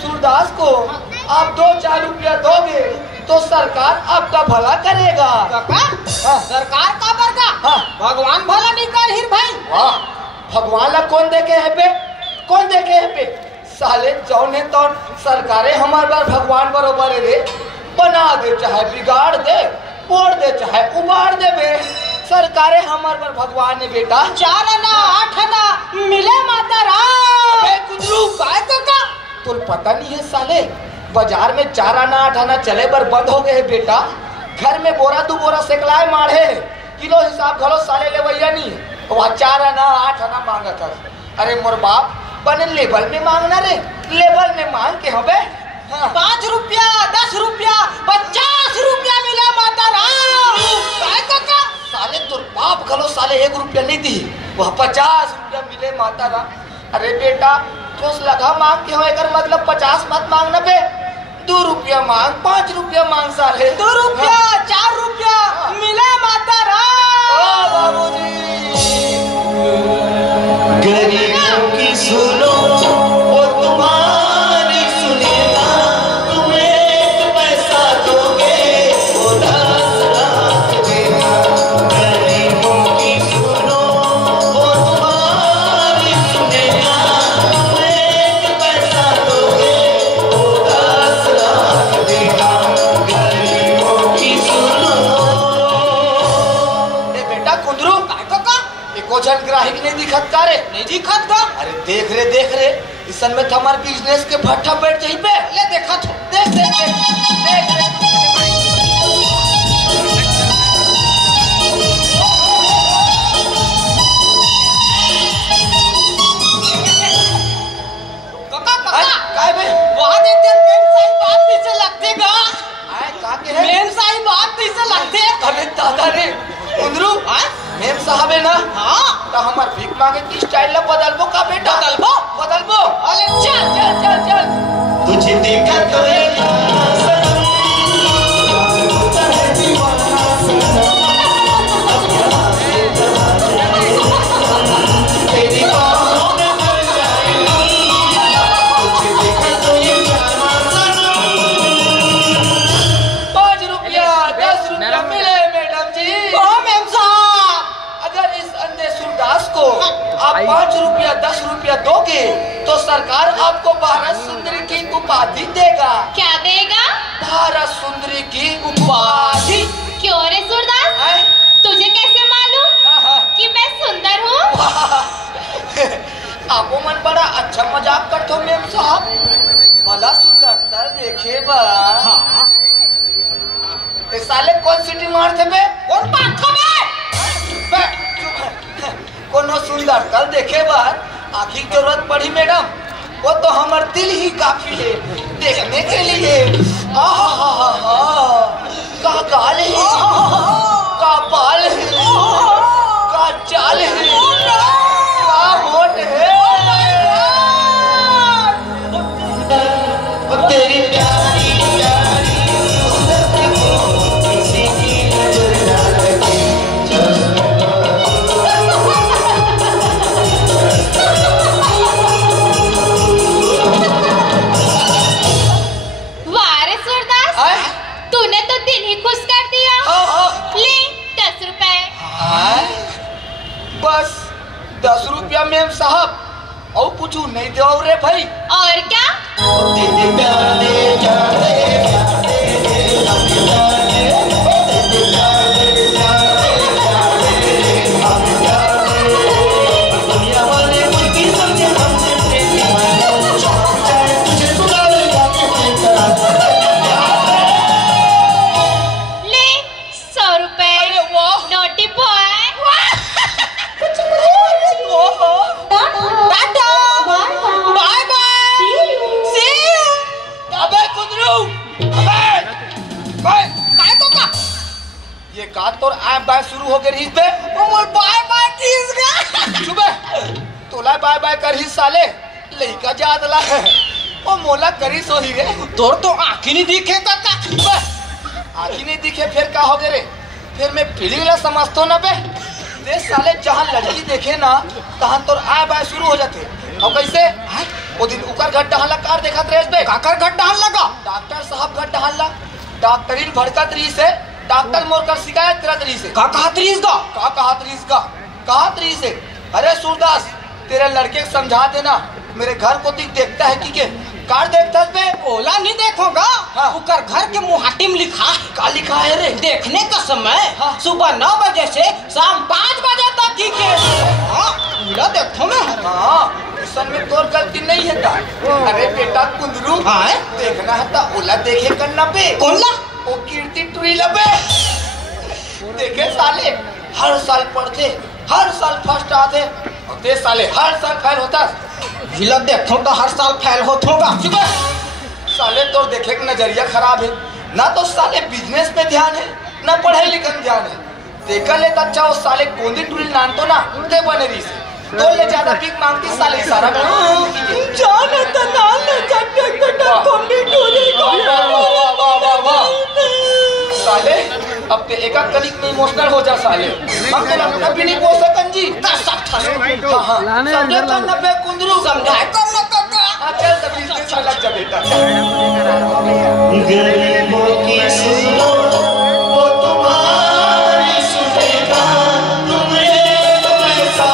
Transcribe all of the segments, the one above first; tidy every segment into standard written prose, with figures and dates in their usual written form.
सूरदास को आप 2-4 रुपया दोगे तो सरकार आपका भला करेगा। सरकार का बरका भगवान भला नहीं कर हिर भाई। वाह, भगवान ला कौन देखे है पे, कौन देखे है पे? साले जौने तो सरकारें हमारे बार भगवान बरोबर रे, बना दे चाहे बिगाड़ दे, फोड़ दे चाहे उबाड़ दे बे, सरकारें हमारे बार भगवान ने बेटा। 4 आना 8 आना मिले माता राम। बे कुदरू काय का तो पता नहीं है साले, बाजार में 4 आना 8 आना चले बर बंद हो गए है बेटा। घर में बोरा 2 बोरा सेकलाए माढ़े किलो हिसाब घलो साले ले भैया नहीं वहाँ 4 आना 8 आना मांगा था। अरे मोर बाप बने लेवल में मांगना रे, लेवल में मांग के हबे 5 रुपया 10 रुपया 50 रुपया मिले माता राम। काय का साले तोर बाप घलो साले 1 रुपया नहीं दी, वह 50 रुपया मिले माता राम। अरे बेटा ठोस लगा मांग के हो, एकर मतलब 50 मत मांगना बे, 2 रुपया मांग, 5 रुपया मांग साले। 2 रुपया 4 रुपया मिले माता राम। ओ बाबूजी गरीबों की सुनो वो तुम्हारी सुनेगा, तुम 1 पैसा दोगे वो 10 लाख देगा। गरीबों की सुनो वो तुम्हारी सुनेगा, तुम 1 पैसा दोगे वो 10 लाख देगा। गरीबों की सुनो। बेटा कुंदरू कोचन ग्राहक नहीं दिखत का रे? नहीं दिखत का? अरे देख रे इसन में हमार बिजनेस के भट्ठा बैठ जाई पे। ले देखा तो देख देख काय बे वहां देखते मेम साहब बात पीछे लगते गा। आए का के है मेम साहब बात पीछे लगते। अबे दादा रे कुंदरू मेम साहब है ना? हाँ तो हमार भीख मांगे की स्टाइल ला बदलबो का बेटा? बदलबो। अरे चल तुझे देखा तो तेरी बाहों में मर जाएगी, तुझे देखा तो ये जाना सनम। 5 रुपया 10 रुपया मिले मैडम जी। ओ मेम साहब अगर इस अंधे सूरदास को आप 5 रुपया 10 रुपया दोगे तो सरकार आपको भारत सुंदरी की उपाधि देगा। क्या देगा? भारत सुंदरी की उपाधि। क्यों रे सूरदास, तुझे कैसे मालूम कि मैं सुंदर हूँ? आपो मन बड़ा अच्छा मजाक करते हो मेम साहब, भला सुंदरता देखे बा। हाँ ए साले कौन सिटी मारते बे? कौन पाखा बे कोनो सुंदरता देखे बार आखिर जरूरत पड़ी मैडम, वो तो हमार दिल ही काफी है देखने के लिए। का गाल है, का बाल है, का चाल है, का होठ है। तेरी प्यारी प्यारी सूरत को किसी की नजर ना लगे। वाह रे सूरदास, तूने तो दिल ही खुश कर दिया। ले 10 रुपए। बस 10 रुपया मेम साहब, और कुछ नहीं दो रे भाई। और क्या? तेरे प्यारे प्यारे प्यारे आय बाय शुरू हो गए रिश्ते ओ मोर बाय बाय किस गा सुबह तोला बाय बाय कर ही साले लइका जात ला ओ मोला करी सो ही रे तोर तो आंखी नहीं दिखे काका आखी नहीं दिखे फिर का हो गए रे फिर मैं फीलिंग ला समझतो ना बे दे साले जहाँ लड़की देखे ना तहाँ तोर आय बाय शुरू हो जाते और कैसे वो दिन उकर घर डहला कार देखा रे बे काकर घट डाल लगा डॉक्टर साहब घर डहला डॉक्टरीन भड़कत रही से डॉक्टर मोर कर शिकायत करत रही से का कहत रहीस गा का कहत रही का कहत रही से अरे सूरदास तेरे लड़के को समझा देना मेरे घर को देखता है कि के कार देखता है बे ओला नहीं देखोगा हाँ। उकर घर के मुहाटी में लिखा का लिखा है रे देखने का समय हाँ। सुबह 9 बजे से शाम 5 बजे तक की के हाँ उला देखो मैं हाँ सन में तोर गलती नहीं है ता अरे बेटा कुंदरू हाँ देखना है ता ओला देखे करना बे कौन ला ओ कीर्ति टुरी लबे देखे साले हर साल पढ़ते हर साल फर्स्ट आते और ते साले हर साल फेल होता हिला देखो तो हर साल फेल होत होगा चुप साले तो देखे का नजरिया खराब है ना तो साले बिजनेस पे ध्यान है ना पढ़ाई लिखाई में ध्यान है देखा ले तो अच्छा वो साले कोंदी टुरी नान तो ना ते बने रही से तो ले ज्यादा भीख मांगती साले सारा जाने तो नाल ले जाके बेटा कोंडी टोरी साले अब ते एक कलिक में इमोशनल हो जा साले हम तो लगता भी नहीं बोल सकन जी हाँ हाँ समझे करना बे कुंदरू समझाए कब ना काका हाँ चल तब बिजनेस में लग जा बेटा गरीबों की सुनो वो तुम्हारी सुनेगा तुम्हें ऐसा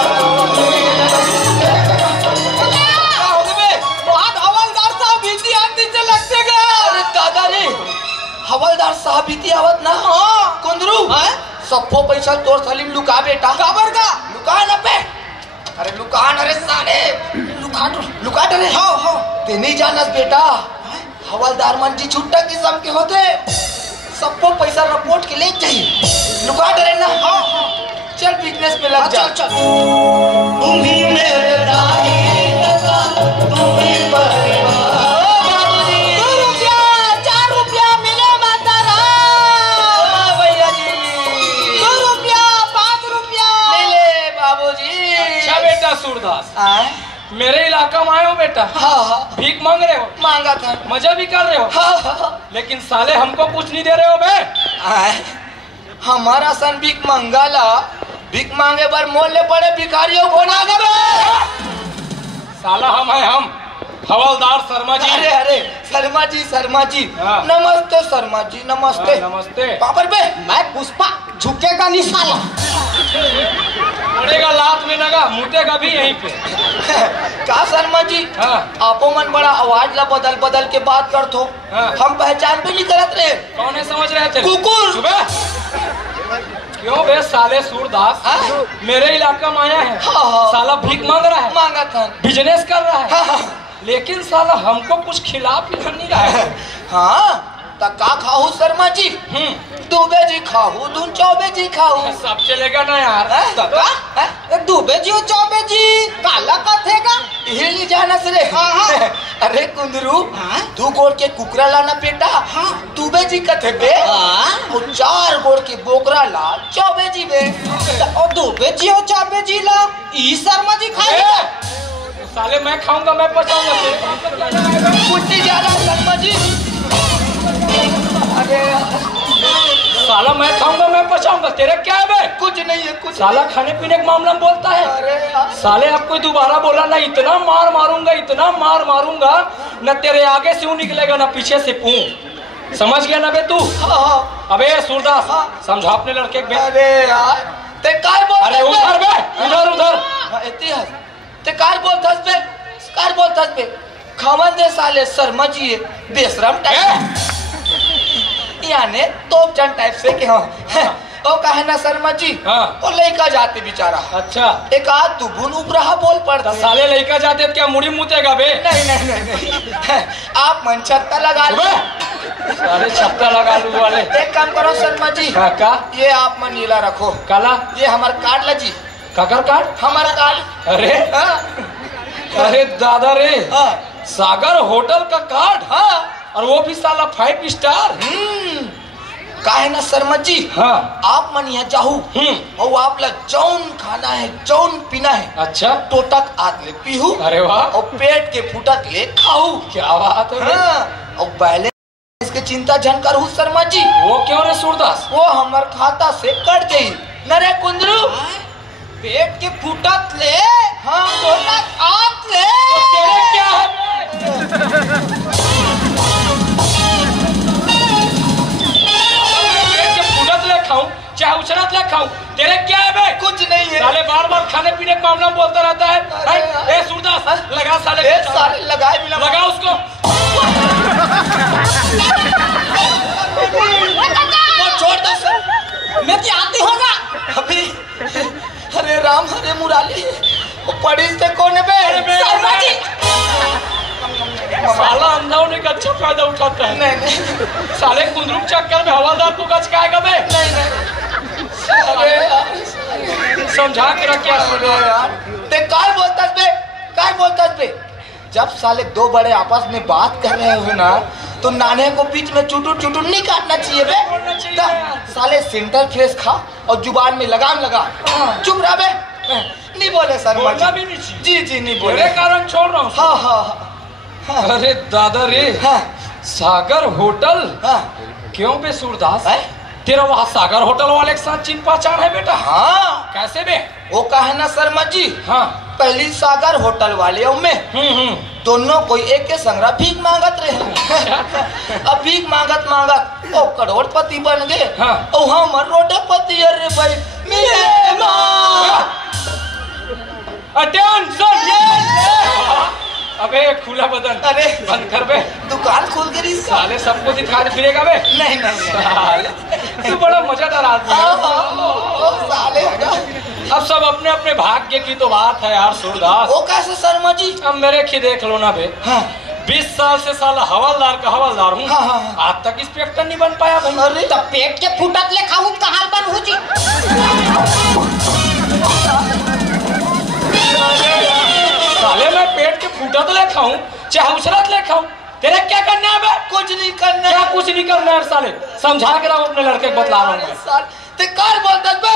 क्या हो गए बे बहुत हवलदार साहब बिजली आती से लगते गए अरे दादा रे हवलदार साहब बीती आवत ना हाँ कुंदरू हाँ सबको पैसा तोर सलीम लुका बेटा काबर का लुका ना बे अरे लुकान अरे साले लुका डरे हाँ हाँ ते नहीं जानस बेटा हवलदार मन जी छुट्टा किस्म के होते सबको पैसा रिपोर्ट के ले चाहिए लुका डरे ना हाँ हाँ चल बिजनेस में लग जा चल तुम्ही मेरे दाई लगा तुम्ही परिवार 2 रुपया 4 रुपया मिले माता राम भैया जी 2 रुपया 5 रुपया ले ले बाबूजी अच्छा बेटा सूरदास आए मेरे इलाका में आए हो बेटा हाँ हाँ भीख मांग रहे हो मांगा था मजा भी कर रहे हो हाँ हाँ लेकिन साले हमको कुछ नहीं दे रहे हो बे आए हमारा सन भीख मंगाला भीख मांगे पर मोल ले पड़े भिखारियों को ना गए साला हम हैं हम हवलदार शर्मा जी अरे अरे शर्मा जी हाँ। नमस्ते शर्मा जी नमस्ते हाँ, नमस्ते पापर बे मैं पुष्पा झुकेगा नहीं साला पड़ेगा लात में लगा मुतेगा भी यहीं पे का शर्मा जी हाँ। आपो मन बड़ा आवाज ला बदल बदल के बात करत हो हाँ। हम पहचान भी नहीं करत रहे कौन है समझ रहे थे कुकुर। सुबह क्यों बे साले सूरदास हाँ। मेरे इलाका में आया है हाँ, हाँ। साला भीख मांग रहा है मांगा था बिजनेस कर रहा है हाँ, हाँ। लेकिन साला हमको कुछ खिला पिला नहीं रहा है हाँ तो का खाऊ शर्मा जी दुबे जी खाऊ धुन चौबे जी खाऊ सब चलेगा ना यार हाँ? काका हाँ? दुबे जी और चौबे जी काला कथेगा हिल जाना से रे हाँ, हाँ। अरे कुंदरू हाँ? 2 गोड़ के कुकरा लाना बेटा हाँ। दुबे जी कथे बे हाँ। और 4 गोड़ के बोकरा ला चौबे जी बे और दुबे जी और चौबे जी ला ई शर्मा जी खाएगा साले मैं खाऊंगा मैं पचाऊंगा कुछ नहीं जा रहा शर्मा जी अरे साला मैं खाऊंगा मैं पचाऊंगा तेरे क्या है बे कुछ नहीं है कुछ साला खाने पीने के मामला में बोलता है अरे यार साले आपको दोबारा बोला ना इतना मार मारूंगा इतना मार मारूंगा न तेरे आगे से ऊँ निकलेगा ना पीछे से पूं समझ गया ना बे तू हाँ, हाँ। अबे सूरदास हाँ। समझा अपने लड़के के बे अरे यार ते काय बोल अरे उधर बे उधर उधर इतिहास ते कार बोलथस बे कार बोलथस बे खमन दे साले शर्मा जी ये बेशरम टाइप यानी तोपचन टाइप से के हाँ ओ कहे ना शर्मा जी हाँ। ओ लड़का जाते बेचारा अच्छा एक आध दुबुन उपरहा बोल पड़ता तो साले लड़का जाते तो क्या मुड़ी मुतेगा बे नहीं नहीं नहीं नहीं आप मन छत्ता लगा लो बे साले छत्ता लगा लू वाले एक काम करो शर्मा जी हाँ, का ये आप मन नीला रखो काला ये हमारा कार्ड ला जी काकर कार्ड हमारा कार्ड अरे हाँ अरे दादा रे हाँ सागर होटल का कार्ड हाँ और वो भी साला 5 स्टार काहे ना शर्मा जी, हाँ आप मन यहाँ जाहू और आप ला जौन खाना है जौन पीना है अच्छा टोटक आत ले पीहू अरे वाह और पेट के फुटक ले खाऊ। क्या बात है हाँ, और बैलेंस के चिंता जन करू शर्मा जी। वो क्यों रे सूरदास? वो हमार खाता से कट जाई न रे कुंदरू। पेट के फुटत ले हाँ टोटक आत ले तो तेरे क्या है पेट के फुटत ले खाऊं चाहे उछरत ले खाऊं, तेरे क्या है बे? कुछ नहीं है साले बार बार खाने पीने के मामला में बोलता रहता है। ए सूरदास लगा साले ए, सारे लगाए बिना लगा उसको। वो छोड़ दो सर। मैं क्या आती होगा अभी हरे राम हरे मुरारी वो पड़ी से कौन है बे? शर्मा जी साला अंधा होने का अच्छा फायदा उठाता है। नहीं साले कुंदरू के चक्कर में हवादार को गच खाएगा बे। अरे यार समझा के रख क्या अरे यार ते काय बोलता बे? जब साले दो बड़े आपस में बात कर रहे हो ना तो नाने को बीच में चुटुर चुटुर नहीं काटना चाहिए बे। बोलना चाहिए ता, यार। साले सेंटर फ्रेश खा और जुबान में लगाम लगा। चुप रह बे। नहीं बोले सर बोलना भी नहीं चाहिए। जी जी नहीं बोले। तेरे कारण छोड़ रहा हूँ। हाँ हाँ हाँ अरे दादा रे हाँ सागर होटल हाँ क्यों बे सूरदास? है? तेरा वहाँ सागर होटल वाले के साथ चिन पहचान है बेटा? हाँ कैसे बे? वो कहा ना शर्मा जी, हाँ पहली सागर होटल वाले में दोनों कोई एक के संगरा भीख मांगत रहे। अब भीख मांगत ओ करोड़पति बन गए। हाँ। ओ हम रोडपति। अरे भाई मिले माँ। अटेंशन। अबे खुला बदन अरे बंद कर बे। दुकान खोल के रही साले सबको दिखा दे फिरेगा बे। नहीं नहीं साले तू बड़ा मजेदार आदमी है। ओ साले अब सब अपने अपने भाग्य की तो बात है यार सूरदास। वो कैसे शर्मा जी? अब मेरे की देख लो ना बे। हाँ 20 साल से साला हवलदार का हवलदार हूँ। हाँ, हाँ, हाँ। आज तक इंस्पेक्टर नहीं बन पाया भाई। अरे तो पेट के फुटत ले खाऊं कहां बन हो जी साले मैं पेट के फूटत ले खाऊं चाहे उछरत ले खाऊं, तेरे क्या करना है बे? कुछ नहीं करना। क्या कुछ नहीं करना है साले? समझा के रहो अपने लड़के को बतला रहा हूँ मैं। साल ते कार बोलता बे।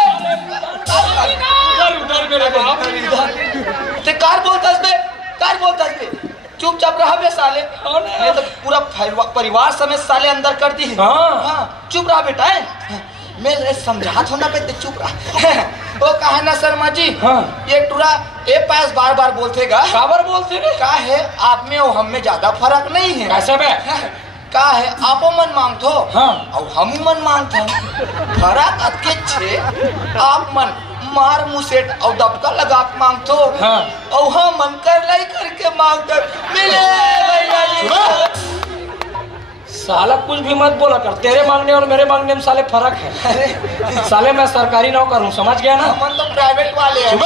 उधर उधर मेरे बाप। ते कार बोलता बे। चुपचाप रहा बे साले। नहीं तो पूरा परिवार समेत साले अंदर कर दी। हाँ। चुप रहा बेटा है। मैं समझा थो ना बे ते चुप रहा। वो कहा ना शर्मा जी, हाँ। ये टूरा ए पास बार बार बोलतेगा। काबर बोलते रे? का है आप में और हम में ज्यादा फर्क नहीं है। कैसे बे? का है आपो मन मांगथो हाँ। और हम मन मांगथो। फर्क अतके छे आप मन मार मुसेट और दबका लगा के मांगथो। हाँ। और हम मन कर लाई करके मांगते मिले भैया जी। साला कुछ भी मत बोला कर। तेरे मांगने और मेरे मांगने में साले फर्क है। अरे साले मैं सरकारी नौकर हूँ, समझ गया ना? हमन तो प्राइवेट वाले हैं।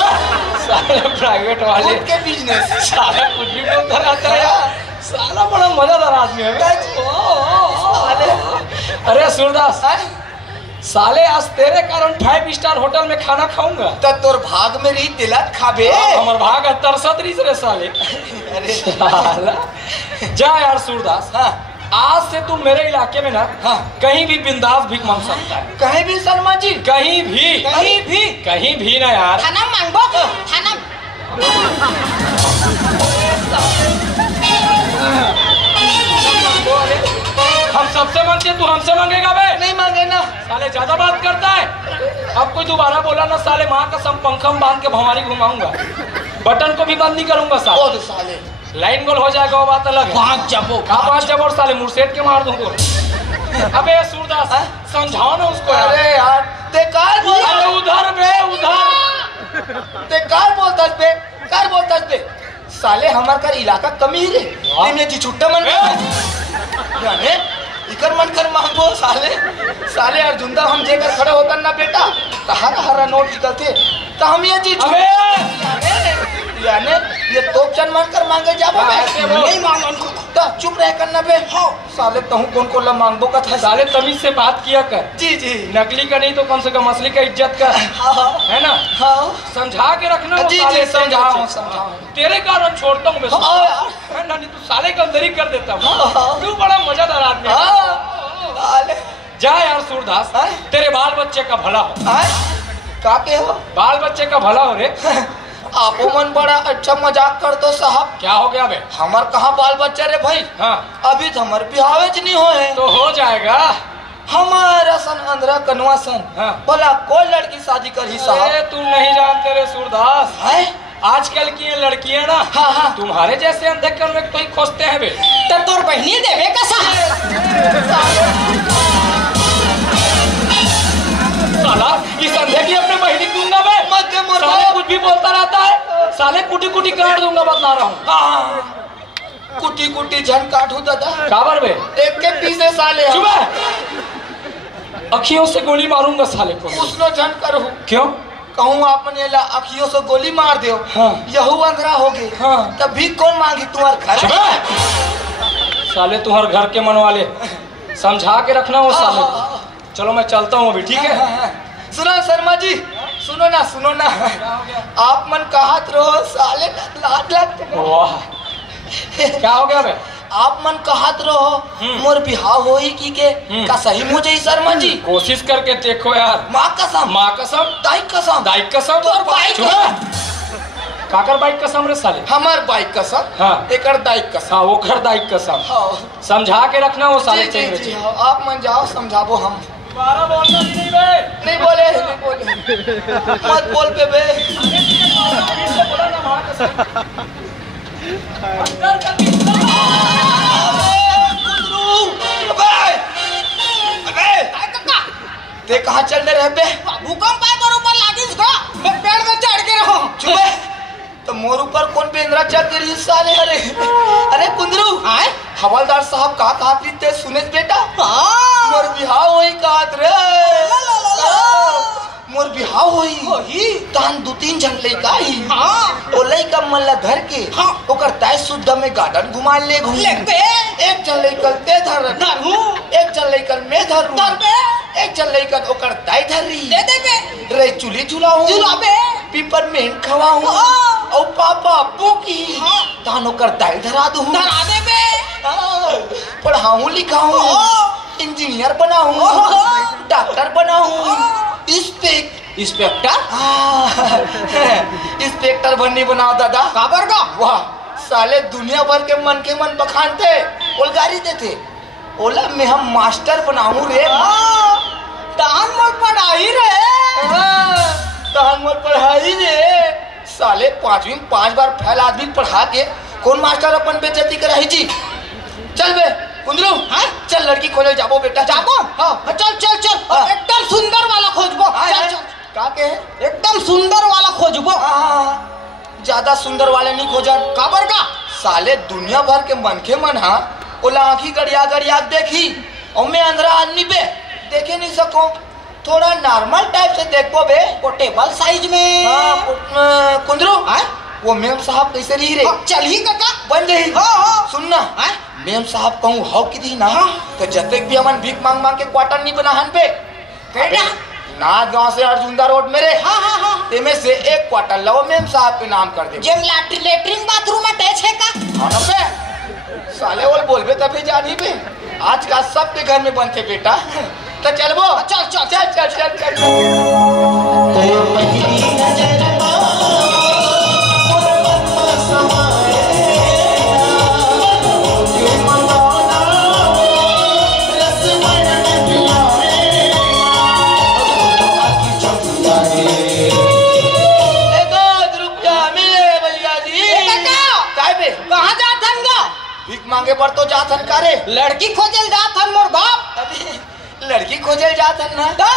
साले प्राइवेट वाले खुद के बिजनेस। साला कुछ भी बोलता रहता है यार। साला बड़ा मजेदार आदमी है बे। अरे सूरदास साले आज तेरे कारण 5 स्टार होटल में खाना खाऊंगा। तो तोर भाग में रही तिलक खाबे। हमर भाग है तरसत रही रे साले। अरे साला जा यार सूरदास। हाँ। आज से तू मेरे इलाके में ना हाँ। कहीं भी बिंदास भीख मांग सकता है। कहीं भी शर्मा जी? कहीं भी ना यार। खाना मांगबो खाना हम सबसे मांगते तू हमसे मांगेगा बे? नहीं मांगे ना। साले ज्यादा बात करता है। अब कोई दोबारा बोला ना साले माँ का सम पंखम बांध के भमारी घुमाऊंगा। बटन को भी बंद नहीं करूंगा साले। ओ साले लाइन गोल हो जाएगा वो बात अलग है। 5 जबो 5 जब और साले मुर्सेट के मार दूंगा। अबे सूरदास हाँ? समझाओ ना उसको यार। अरे यार ते कार अरे उधर बे उधर। ते कार बोलता बे। साले हमार कर इलाका कमी रे। वाह। इने जी छुट्टा मन याने इकर मन कर मांगो साले अर्जुन दा हम जेकर खड़े होतन ना बेटा तो हरा नोट निकलते तो हम ये जी अबे याने ये तोप चन मन कर मांगे जाबो बे। ऐसे बोल। नहीं मांगो उनको तो चुप रह करना बे। हो साले तहु कौन ला मांगबो का था। साले तमीज से बात किया कर। जी नकली का नहीं तो कम से कम असली का इज्जत कर, हाँ है ना? हाँ समझा के रखना वो जी साले जी से। समझाओ। तेरे कारण छोड़ता हूँ मैं हाँ साले। यार। है ना? नहीं तो साले का अंदर ही कर देता हाँ, हाँ। हूँ। तू बड़ा मजेदार आदमी है। हाँ साले जा यार सूरदास, तेरे बाल बच्चे का भला हो। का के हो? बाल बच्चे का भला हो रे। आपो मन बड़ा अच्छा मजाक कर दो साहब। क्या हो गया बे? हमार कहाँ बाल बच्चा रे भाई? हाँ अभी तो हमार बिहावे ज नहीं होए। तो हो जाएगा। हमारा सन अंधरा कनवा सन। हाँ। बोला कोई लड़की शादी कर ही साहब। अरे तुम नहीं जानते रे सूरदास, है? आजकल की ये लड़कियां ना, हाँ हाँ तुम्हारे जैसे अंधे कन में तो ही खोजते हैं बे। तब तोर बहनी देवे का साला इस अंधे की अपने बहिनी दूंगा मैं। मत दे मोर साले कुछ भी बोलता रहता है, साले कुटी कुटी काट दूंगा, बतला रहा हूँ। हाँ कुटी कुटी झन काटू दादा। काबर बे? एक के पीछे साले चुप है। अखियों से गोली मारूंगा साले को। उसनो झन करू। क्यों? कहूँ आपने अखियों से गोली मार दो। हाँ। यहू अंधरा हो गए। हाँ। तब भी कौन मांगी तुम्हारे घर? चुप है। साले तुम्हारे घर के मन वाले, समझा के रखना वो साले को। चलो मैं चलता हूँ अभी, ठीक है? सुनो शर्मा जी, सुनो ना आप मन कहत रहो साले लाज लगते। वाह, क्या हो गया बे? आप मन कहत रहो मोर बिहाव होई की के का सही मुझे शर्मा जी? कोशिश करके देखो यार। माँ कसम, माँ कसम, दाई कसम, दाई कसम, तोर बाइक चुप है। काकर बाइक कसम रे साले? हमार बाइक कसम। हाँ। एकर दाई कसम। हाँ वो घर दाई कसम। हाँ। समझा के रखना वो साले जी, चेंगे। जी, हाँ, आप मन जाओ समझाबो हम। दोबारा बोलना भी नहीं बे। नहीं बोले मत बोल पे बे। बोला ना माँ कसम। ते कहाँ चल रहे बे? भूकंप आए मोर ऊपर लागिस का, मैं पेड़ में चढ़ के रहूं। चुप है। तो मोर ऊपर कौन बेंद्रा चढ़ के रही साले? अरे कुंदरू, आए हवलदार साहब का कहा ते सुने बेटा? हाँ मोर बिहाव होई कहत रे। मोर बिहाव होई तान दो तीन जन लइका ही। हाँ ओ लइका मन ला धर के हाँ। ओकर ताई सुद्धा में गार्डन घुमा ले घूम। लेक बे एक जन लइकल ते धर, धरू एक जन लइकल मैं धरू, धर बे एक जन लइकल ओकर ताई धरी। दे दे बे रे चुली चुलाऊं, चुला बे पीपर में खवाऊं हाँ। और पापा पूकी हाँ। तानो कर दाई धरा दूं। धरा दे बे पढ़ाऊं लिखाऊं, हाँ। इंजीनियर बनाऊं, हाँ। डॉक्टर बनाऊं, हाँ। इंस्पेक्टर इंस्पेक्टर बननी बनाओ दादा। काबर का वाह साले दुनिया भर के मन बखानते उलगारी देते। ओला में हम मास्टर बनाऊं रे। दान मोल पढ़ाई रे। तहन मोर पढ़ाई रे। साले 5वीं 5 बार फेल आदमी पढ़ा के कौन मास्टर अपन बेइज्जती कराई जी? चल बे कुंदरू, हाँ? चल लड़की खोजे जाबो बेटा। जाबो? हाँ। चल चल चल हाँ। एकदम सुंदर वाला खोजबो। चल चल का के? एकदम सुंदर वाला खोजबो। ज्यादा सुंदर वाले नहीं खोजन। काबर का? साले दुनिया भर के मन हा ओला आँखी गड़िया देखी और मैं अंधरा आदमी बे देखे नहीं सको। थोड़ा नॉर्मल टाइप से देखो बे, पोर्टेबल साइज में। हाँ कुंदरू, वो मेम साहब कैसे रही रे? चल ही काका बन रही। हाँ। सुनना मेम साहब कहूँ हो की थी ना तो जतेक भी हमन भीख मांग मांग के क्वार्टर नहीं बना हन पे नाथ गांव से अर्जुंदा रोड मेरे। हाँ। तेमे से एक क्वार्टर लो मेम साहब के नाम कर दे। जेम लेटरिन बाथरूम अटैच है का? हाँ ना बे साले वो बोलबे तभी जानी बे। आज का सबके घर में बनते बेटा। तो चलबो। चल चल चल चल चल चल, चल। भीख मांगे पर तो जात हन कारे। लड़की खोजल जात हन मोर बाप। अरे लड़की खोजल जात हन ना दा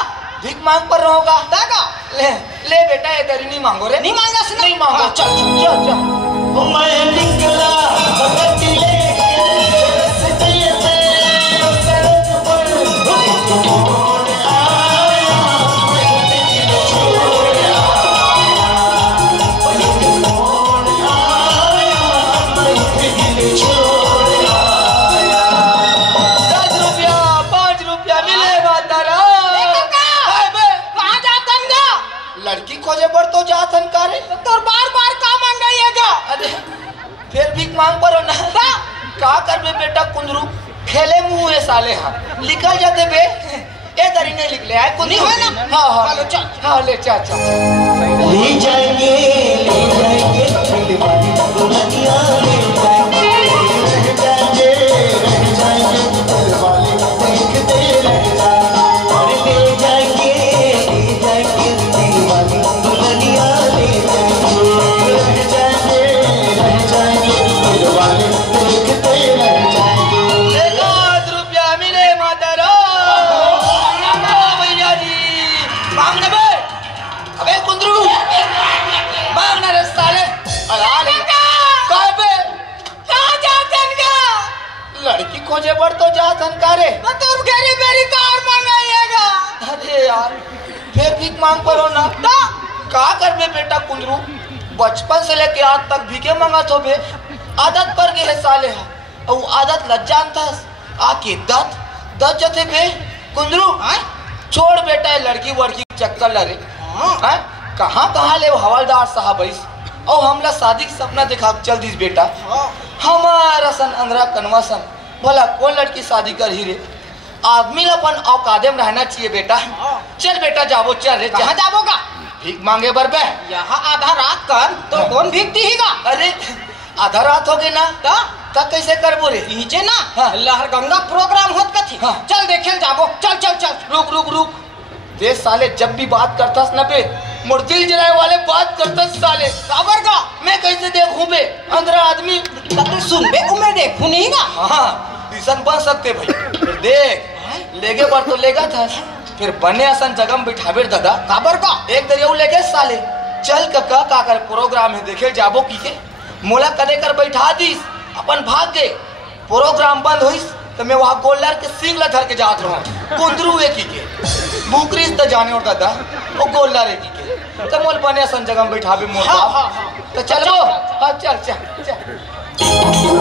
भीख मांग पर रहोगा। दागा ले ले बेटा इधर ही नहीं मांगो रे। नहीं मांगा से नहीं मांगो। हाँ, चल चल चल। मैं निकला भगत लेके सजय पे सड़क पर मोड़ आया मैं छोड़ आया मोड़ आया मैं छोड़ आया। 10 रुपया 5 रुपया मिलेगा तारा। कहाँ जात हन गा? लड़की खोजे पर तो जात हन कारे। तोर बार बार का मांगाइएगा? अरे फिर भीख मांग पर हो ना का कर बे बेटा कुंदरू। खेले मुँह है साले हाँ निकल जाते बे। ये दरी नहीं लिख ले आए कुछ नहीं है ना? हाँ हाँ चलो, चल। हाँ ले चल चल ले जाएंगे दिल वाली दुल्हनिया ले जाएंगे रह जाएंगे दिल वाले देखते रह जाएंगे अरे ले जाएंगे दिल वाली दुल्हनिया ले जाएंगे रह जाएंगे दिल वाले देखते रह जाएंगे 1,000 रुपया मिले मातारा भैया जी मांग दे बे अबे कुंदरू मांग ना रे साले अरे काय बे लड़की खोजे बढ़ तो जा धनकारे तुम गरी बेरी कार मंगाइएगा। अरे यार फिर भीख मांग पड़ो ना का कर बे बेटा कुंदरू बचपन से लेके आज तक भीखे मांगत हो बे आदत पर गए है साले हा और आदत लज्जान था आके दत जते बे कुंदरू छोड़ बेटा ये लड़की वड़की चक्कर लगे कहाँ ले वो हवलदार साहब इस और हमला शादी का सपना दिखा चल दीस बेटा हमारा सन अंधरा कनवा सन भला कौन लड़की शादी कर ही रे आदमी अपन औकादे में रहना चाहिए बेटा चल बेटा जाबो चल रे कहाँ जाबोगा? भीख मांगे बर बे यहाँ आधा रात कर तो कौन भीख दीगा? अरे आधा रात हो गई ना तब कैसे करबो रे नीचे ना हाँ। लहर गंगा प्रोग्राम होत कथी हाँ। चल देखे जाबो चल चल चल रुक दे साले जब भी बात करतास न बे मोर दिल जलाए वाले बात करतास साले काबर का मैं कैसे देखूं बे अंदर आदमी तू सुन बे उमे देखू नहीं गा हाँ ईसन बन सकते भाई फिर देख लेगे बार तो लेगा था फिर बने असन जगह में बिठाबे दादा काबर का एक दरिया लेगे साले चल का कर प्रोग्राम है देखे जाबो की के मोला कदे कर बैठा दीस अपन भाग गए प्रोग्राम बंद हुई तो मैं वहाँ गोल्डर के सिंग ला धर के जात रहा कुंदरू एक ही के भूखरीस तो जाने और दादा वो गोल्डर एक ही के तो मोल बने असन जगह में बैठाबे मोल हाँ, हाँ, तो चल वो हाँ चल चल चल